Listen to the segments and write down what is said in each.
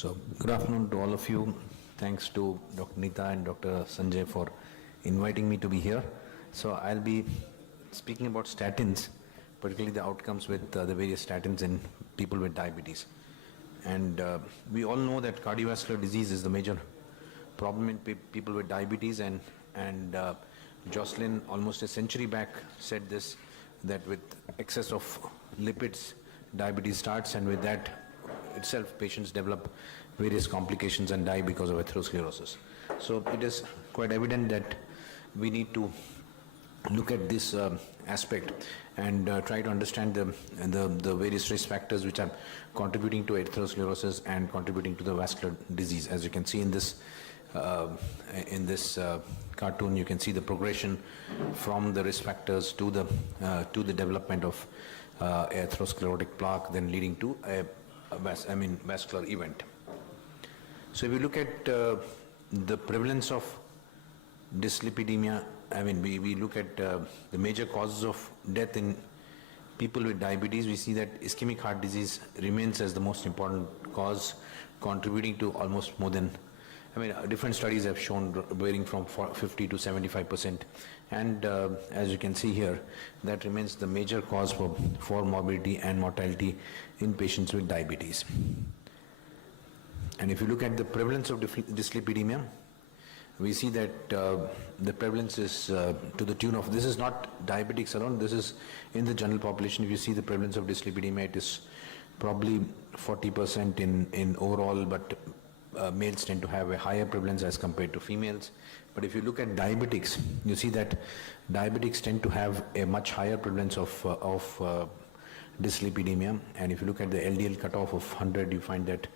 So, good afternoon to all of you. Thanks to Dr. Nita and Dr. Sanjay for inviting me to be here. So, I'll be speaking about statins, particularly the outcomes with the various statins in people with diabetes. And we all know that cardiovascular disease is the major problem in people with diabetes, and Jocelyn almost a century back said this, that with excess of lipids, diabetes starts, and with that itself patients develop various complications and die because of atherosclerosis. So it is quite evident that we need to look at this aspect and try to understand the various risk factors which are contributing to atherosclerosis and contributing to the vascular disease. As you can see in this cartoon, you can see the progression from the risk factors to the development of atherosclerotic plaque, then leading to a vascular event. So if you look at the prevalence of dyslipidemia, we look at the major causes of death in people with diabetes. We see that ischemic heart disease remains as the most important cause, contributing to almost more than, different studies have shown varying from 50 to 75%. And as you can see here, that remains the major cause for morbidity and mortality in patients with diabetes. And if you look at the prevalence of dyslipidemia, we see that the prevalence is to the tune of, this is not diabetics alone, this is in the general population. If you see the prevalence of dyslipidemia, it is probably 40% in overall, but males tend to have a higher prevalence as compared to females. But if you look at diabetics, you see that diabetics tend to have a much higher prevalence of dyslipidemia. And if you look at the LDL cutoff of 100, you find that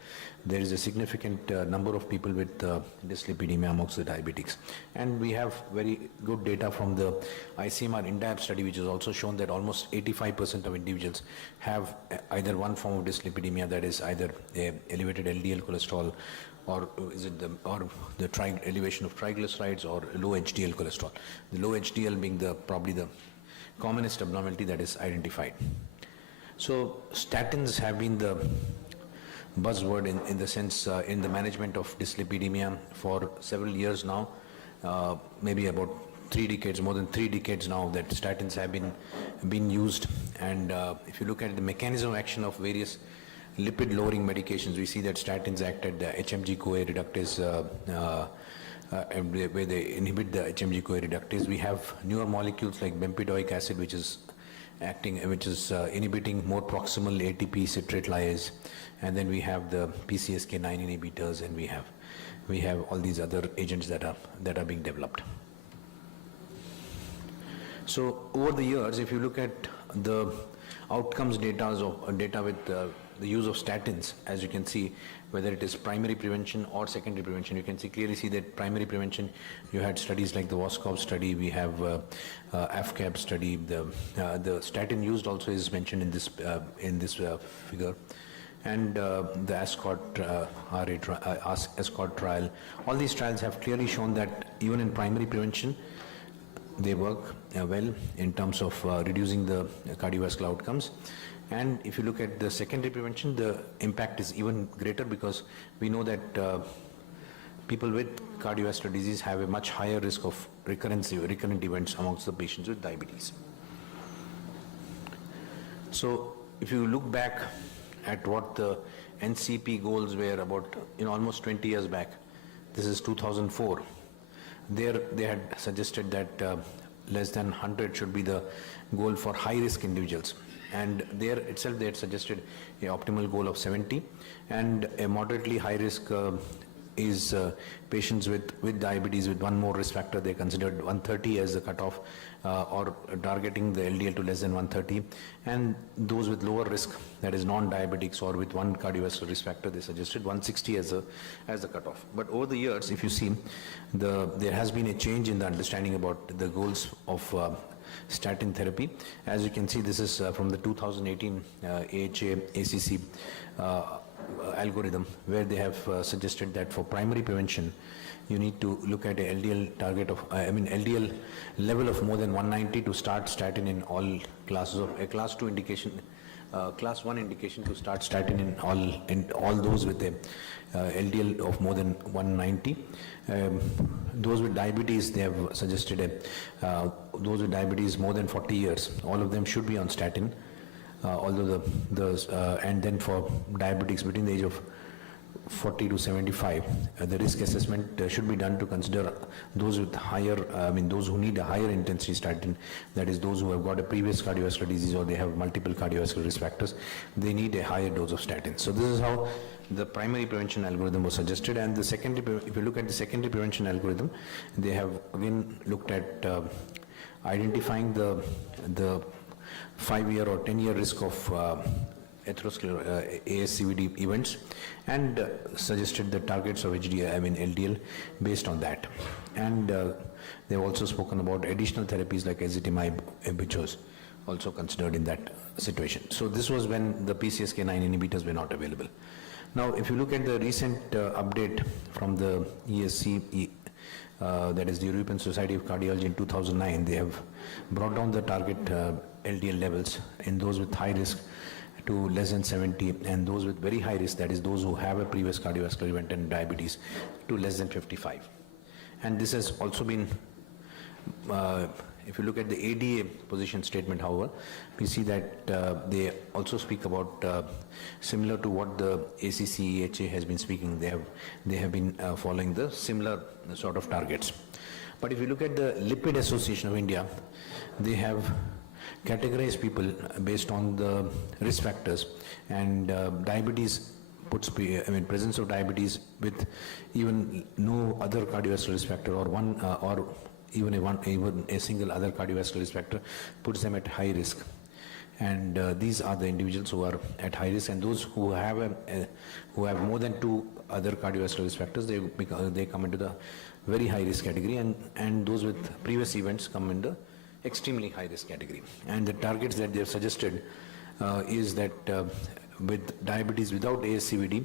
there is a significant number of people with dyslipidemia amongst the diabetics. And we have very good data from the ICMR INDAB study, which has also shown that almost 85% of individuals have either one form of dyslipidemia, that is either elevated LDL cholesterol, or is it the elevation of triglycerides, or low HDL cholesterol. The low HDL being probably the commonest abnormality that is identified. So statins have been the buzzword in the sense in the management of dyslipidemia for several years now, maybe about 3 decades, more than 3 decades now, that statins have been used. And if you look at the mechanism of action of various lipid lowering medications, we see that statins act at the HMG-CoA reductase, where they inhibit the HMG-CoA reductase. We have newer molecules like bempedoic acid, which is inhibiting more proximal ATP citrate lyase, and then we have the PCSK9 inhibitors, and we have all these other agents that are being developed. So over the years, if you look at the outcomes data with the use of statins, as you can see, whether it is primary prevention or secondary prevention, you can clearly see that primary prevention, you had studies like the Voskov study, we have AFCAB study, the statin used also is mentioned in this figure, and the ASCOT trial. All these trials have clearly shown that even in primary prevention, they work well in terms of reducing the cardiovascular outcomes. And if you look at the secondary prevention, the impact is even greater, because we know that people with cardiovascular disease have a much higher risk of recurrent events amongst the patients with diabetes. So if you look back at what the NCP goals were about almost 20 years back, this is 2004, there they had suggested that less than 100 should be the goal for high-risk individuals. And there itself they had suggested an optimal goal of 70, and a moderately high risk is patients with diabetes with one more risk factor. They considered 130 as the cutoff, or targeting the LDL to less than 130, and those with lower risk, that is non-diabetics or with one cardiovascular risk factor, they suggested 160 as a cutoff. But over the years, if you see, there has been a change in the understanding about the goals of statin therapy. As you can see, this is from the 2018 AHA-ACC algorithm, where they have suggested that for primary prevention, you need to look at a LDL target of, LDL level of more than 190 to start statin in all classes of a class 2 indication. class 1 indication to start statin in all those with a LDL of more than 190. Those with diabetes, they have suggested those with diabetes more than 40 years, all of them should be on statin. Although and then for diabetics between the age of 40 to 75, the risk assessment should be done to consider those with higher, those who need a higher intensity statin, that is those who have got a previous cardiovascular disease or they have multiple cardiovascular risk factors, they need a higher dose of statin. So this is how the primary prevention algorithm was suggested, and the secondary, if you look at the secondary prevention algorithm, they have again looked at identifying the 5-year or 10-year risk of ASCVD events and suggested the targets of LDL based on that. And they've also spoken about additional therapies like ezetimibe, which was also considered in that situation. So this was when the PCSK9 inhibitors were not available. Now, if you look at the recent update from the ESC, that is the European Society of Cardiology in 2009, they have brought down the target LDL levels in those with high risk to less than 70, and those with very high risk, that is those who have a previous cardiovascular event and diabetes, to less than 55. And this has also been, if you look at the ADA position statement, however, we see that they also speak about similar to what the ACC-EHA has been speaking. They have been following the similar sort of targets. But if you look at the Lipid Association of India, they have categorize people based on the risk factors, and diabetes puts, presence of diabetes with even no other cardiovascular risk factor or one or even a single other cardiovascular risk factor puts them at high risk. And these are the individuals who are at high risk, and those who have more than 2 other cardiovascular risk factors, they come into the very high risk category, and those with previous events come in the extremely high risk category. And the targets that they have suggested is that with diabetes without ASCVD,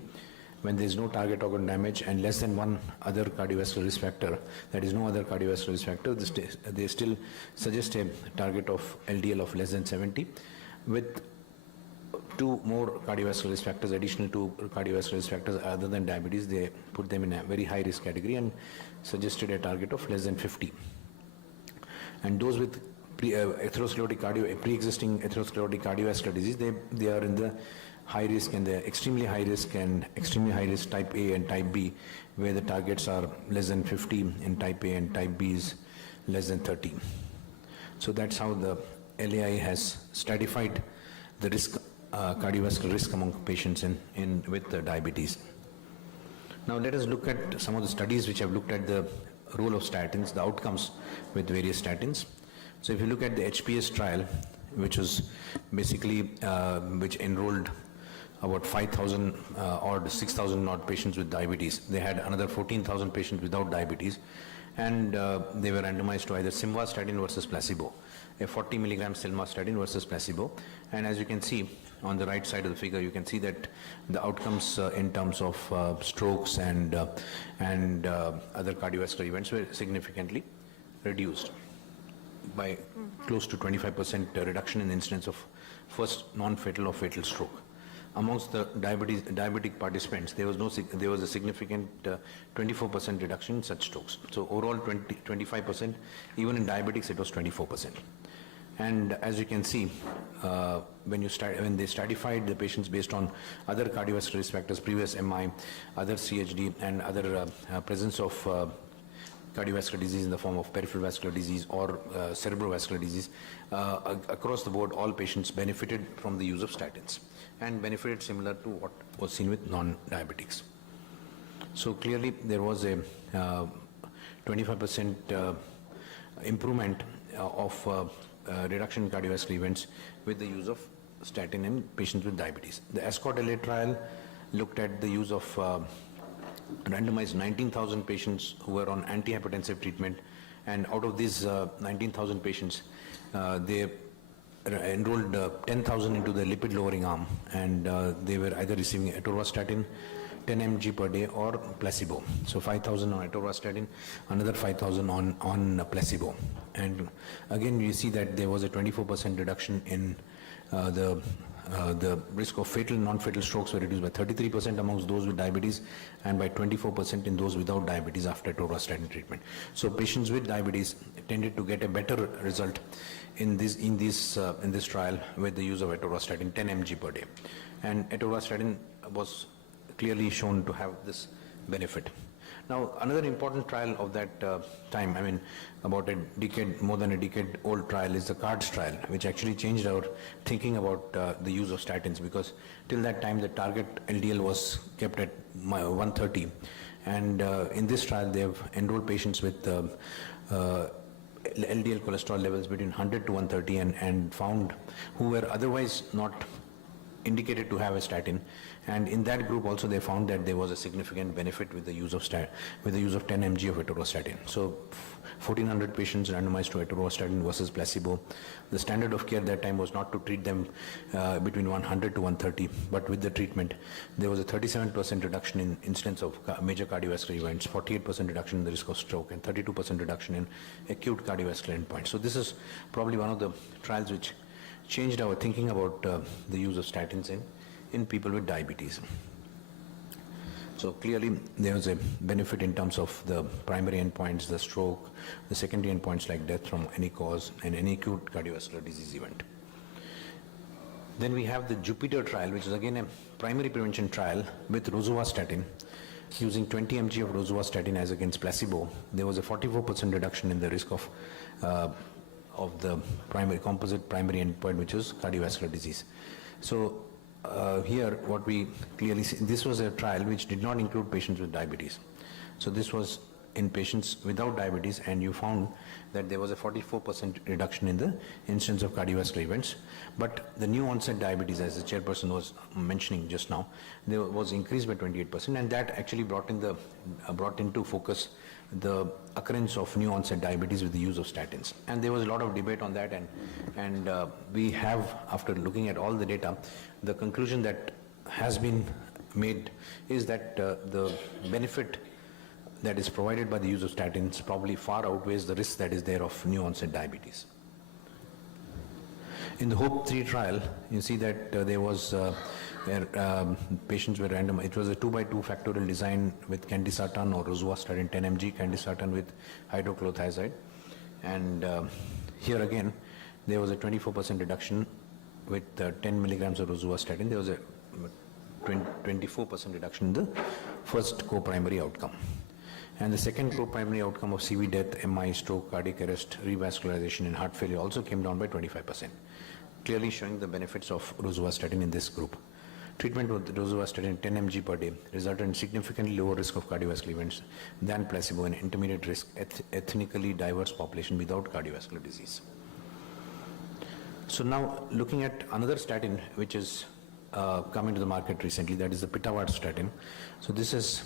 when there is no target organ damage and less than 1 other cardiovascular risk factor, that is no other cardiovascular risk factor, they still suggest a target of LDL of less than 70, with 2 more cardiovascular risk factors, additional 2 cardiovascular risk factors other than diabetes, they put them in a very high risk category and suggested a target of less than 50. And those with pre-existing atherosclerotic cardiovascular disease, they are in the high risk and the extremely high risk and extremely high risk type A and type B, where the targets are less than 50 in type A and type B is less than 30. So that's how the LAI has stratified the risk, cardiovascular risk among patients with diabetes. Now let us look at some of the studies which have looked at the role of statins, the outcomes with various statins. So if you look at the HPS trial, which was basically, which enrolled about 5,000 or 6,000 odd patients with diabetes. They had another 14,000 patients without diabetes, and they were randomized to either simvastatin versus placebo, a 40 milligram simvastatin versus placebo. And as you can see on the right side of the figure, you can see that the outcomes in terms of strokes and other cardiovascular events were significantly reduced by close to 25% reduction in the incidence of first non-fatal or fatal stroke. Amongst the diabetic participants, there was a significant 24% reduction in such strokes. So overall 25%, even in diabetics it was 24%. And as you can see, when they stratified the patients based on other cardiovascular risk factors, previous MI, other CHD, and other presence of cardiovascular disease in the form of peripheral vascular disease or cerebrovascular disease, across the board, all patients benefited from the use of statins and benefited similar to what was seen with non-diabetics. So clearly there was a 25% improvement of reduction in cardiovascular events with the use of statin in patients with diabetes. The ASCOT-LA trial looked at the use of randomized 19,000 patients who were on antihypertensive treatment, and out of these 19,000 patients, they enrolled 10,000 into the lipid lowering arm, and they were either receiving atorvastatin 10 mg per day or placebo. So 5,000 on atorvastatin, another 5,000 on placebo. And again, you see that there was a 24% reduction in the the risk of fatal and non-fatal strokes were reduced by 33% amongst those with diabetes and by 24% in those without diabetes after atorvastatin treatment. So patients with diabetes tended to get a better result in this trial with the use of atorvastatin 10 mg per day. And atorvastatin was clearly shown to have this benefit. Now, another important trial of that time, I mean, about a decade, more than a decade old trial, is the CARDS trial, which actually changed our thinking about the use of statins, because till that time the target LDL was kept at 130. And in this trial, they have enrolled patients with LDL cholesterol levels between 100 to 130 and found who were otherwise not indicated to have a statin, and in that group also they found that there was a significant benefit with the use of 10 mg of atorvastatin. So 1400 patients randomized to atorvastatin versus placebo. The standard of care that time was not to treat them between 100 to 130, but with the treatment there was a 37% reduction in incidence of major cardiovascular events, 48% reduction in the risk of stroke, and 32% reduction in acute cardiovascular endpoints. So this is probably one of the trials which changed our thinking about the use of statins in people with diabetes. So clearly there was a benefit in terms of the primary endpoints, the stroke, the secondary endpoints like death from any cause and any acute cardiovascular disease event. Then we have the Jupiter trial, which is again a primary prevention trial with rosuvastatin. Using 20 mg of rosuvastatin as against placebo, there was a 44% reduction in the risk of the composite primary endpoint, which is cardiovascular disease. So here what we clearly see, this was a trial which did not include patients with diabetes. So this was in patients without diabetes, and you found that there was a 44% reduction in the incidence of cardiovascular events. But the new onset diabetes, as the chairperson was mentioning just now, there was increased by 28%, and that actually brought into focus the occurrence of new onset diabetes with the use of statins. And there was a lot of debate on that, and we have, after looking at all the data, the conclusion that has been made is that the benefit that is provided by the use of statins probably far outweighs the risk that is there of new onset diabetes. In the HOPE-3 trial, you see that there was patients were randomized. It was a 2x2 factorial design with candesartan or rosuvastatin 10 mg, candesartan with hydrochlorothiazide. And here again, there was a 24% reduction with 10 milligrams of rosuvastatin. There was a 24% reduction in the first co-primary outcome. And the second co-primary outcome of CV death, MI, stroke, cardiac arrest, revascularization, and heart failure also came down by 25%, clearly showing the benefits of rosuvastatin in this group. Treatment with rosuvastatin 10 mg per day resulted in significantly lower risk of cardiovascular events than placebo in intermediate risk ethnically diverse population without cardiovascular disease. So now looking at another statin which is coming to the market recently, that is the pitavastatin. So this is,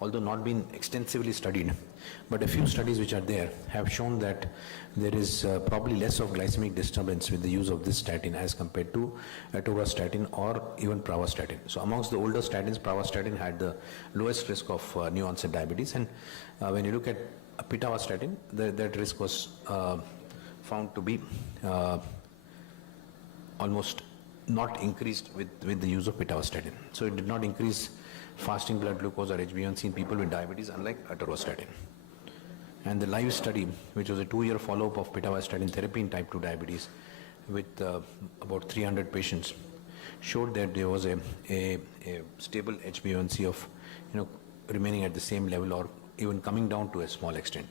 although not been extensively studied, but a few studies which are there have shown that there is probably less of glycemic disturbance with the use of this statin as compared to atorvastatin or even pravastatin. So amongst the older statins, pravastatin had the lowest risk of new onset diabetes, and when you look at pitavastatin, that risk was found to be almost not increased with the use of pitavastatin. So it did not increase fasting blood glucose or HbA1c in people with diabetes, unlike atorvastatin. And the live study, which was a 2-year follow-up of pitavastatin therapy in type 2 diabetes with about 300 patients, showed that there was a stable HbA1c of remaining at the same level or even coming down to a small extent.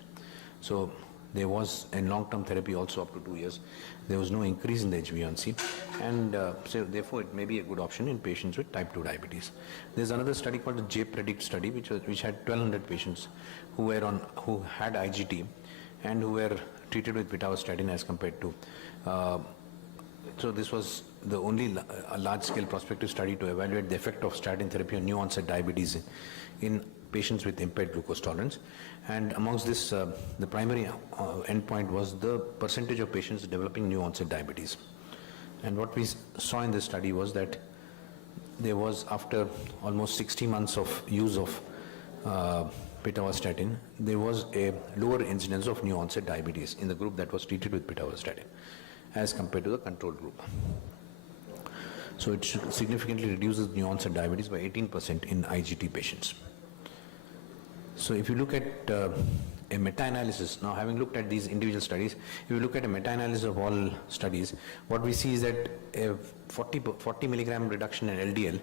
So there was in long-term therapy also up to 2 years, there was no increase in the HbA1c, and so therefore it may be a good option in patients with type 2 diabetes. There's another study called the J-Predict study, which had 1,200 patients who had IGT and who were treated with pitavastatin as compared to. So this was the only large-scale prospective study to evaluate the effect of statin therapy on new onset diabetes in patients with impaired glucose tolerance. And amongst this, the primary endpoint was the percentage of patients developing new onset diabetes. And what we saw in this study was that there was, after almost 60 months of use of pitavastatin, there was a lower incidence of new onset diabetes in the group that was treated with pitavastatin as compared to the control group. So it significantly reduces new onset diabetes by 18% in IGT patients. So if you look at a meta-analysis, now having looked at these individual studies, if you look at a meta-analysis of all studies, what we see is that a 40 milligram reduction in LDL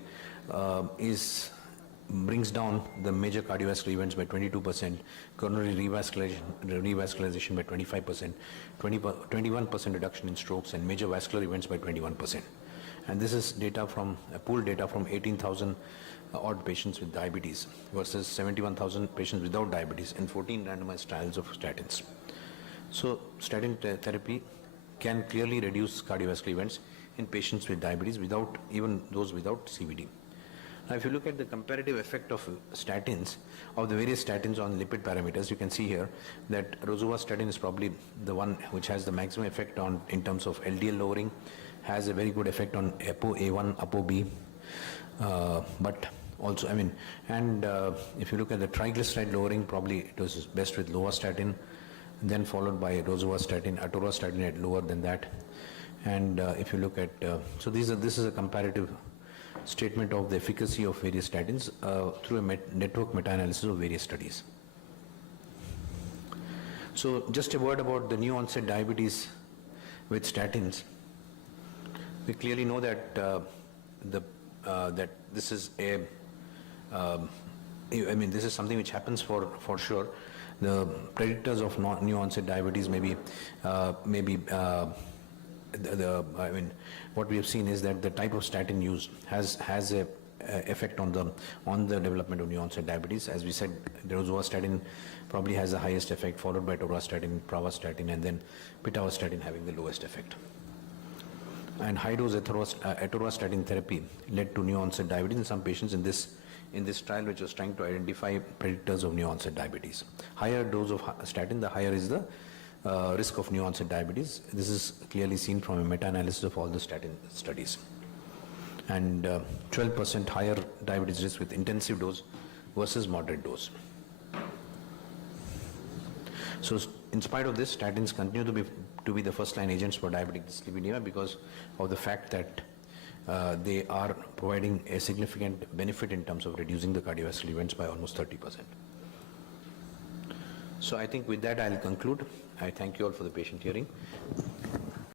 brings down the major cardiovascular events by 22%, coronary revascularization by 25%, 21% reduction in strokes, and major vascular events by 21%. And this is data from pooled data from 18,000 odd patients with diabetes versus 71,000 patients without diabetes in 14 randomized trials of statins. So statin therapy can clearly reduce cardiovascular events in patients with diabetes, without even those without CVD. Now, if you look at the comparative effect of statins, of the various statins on lipid parameters, you can see here that rosuvastatin is probably the one which has the maximum effect on in terms of LDL lowering, has a very good effect on ApoA1, ApoB, but also, if you look at the triglyceride lowering, probably it was best with lovastatin, then followed by rosuvastatin, atorvastatin at lower than that. And if you look at, this is a comparative statement of the efficacy of various statins through a network meta-analysis of various studies. So just a word about the new onset diabetes with statins. We clearly know that that this is a this is something which happens for sure. The predictors of new onset diabetes what we have seen is that the type of statin used has a effect on the development of new onset diabetes. As we said, the rosuvastatin probably has the highest effect, followed by atorvastatin, pravastatin, and then pitavastatin having the lowest effect. And high-dose atorvastatin therapy led to new onset diabetes in some patients in this trial, which was trying to identify predictors of new onset diabetes. Higher dose of statin, the higher is the risk of new onset diabetes. This is clearly seen from a meta-analysis of all the statin studies. And 12% higher diabetes risk with intensive dose versus moderate dose. So in spite of this, statins continue to be the first-line agents for diabetic dyslipidemia because of the fact that they are providing a significant benefit in terms of reducing the cardiovascular events by almost 30%. So I think with that I'll conclude. I thank you all for the patient hearing.